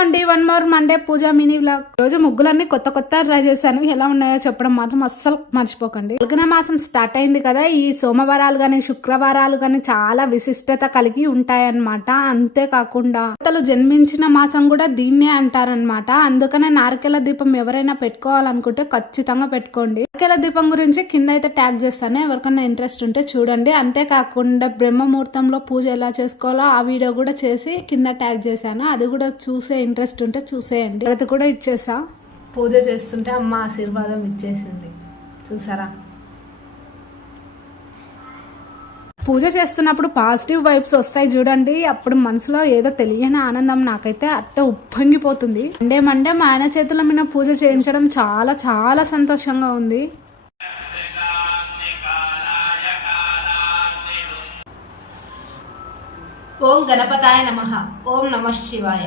అండి one more Monday పూజ mini vlog. రోజు ముగ్గులన్నీ కొత్త ట్రై చేశాను. ఎలా ఉన్నాయో చెప్పడం మాత్రం అస్సలు మర్చిపోకండి. ఫల్గుణ మాసం స్టార్ట్ అయింది కదా. ఈ సోమవారాలు గాని శుక్రవారాలు గాని చాలా విశిష్టత కలిగి ఉంటాయన్నమాట. అంతేకాకుండా దేవతలు జన్మించిన మాసం కూడా దీన్నే అంటారనమాట. అందుకనే నారికేల దీపం ఎవరైనా పెట్టుకోవాలనుకుంటే ఖచ్చితంగా పెట్టుకోండి. నారికేల దీపం గురించి కింద అయితే ట్యాగ్ చేస్తాను, ఎవరికైనా ఇంట్రెస్ట్ ఉంటే చూడండి. అంతేకాకుండా బ్రహ్మ ముహూర్తంలో పూజ ఎలా చేసుకోవాలో ఆ వీడియో కూడా చేసి కింద ట్యాగ్ చేశాను. అది కూడా చూసే ఇంట్రెస్ట్ ఉంటే చూసేయండి. అది కూడా ఇచ్చేసా. పూజ చేస్తుంటే అమ్మ ఆశీర్వాదం ఇచ్చేసింది చూసారా. పూజ చేస్తున్నప్పుడు పాజిటివ్ వైబ్స్ వస్తాయి చూడండి. అప్పుడు మనసులో ఏదో తెలియని ఆనందం నాకైతే అట్ట ఉప్పొంగిపోతుంది. మండే మా ఆయన చేతుల మీద పూజ చేయించడం చాలా చాలా సంతోషంగా ఉంది. ఓం గణపతాయ నమః. ఓం నమః శివాయ.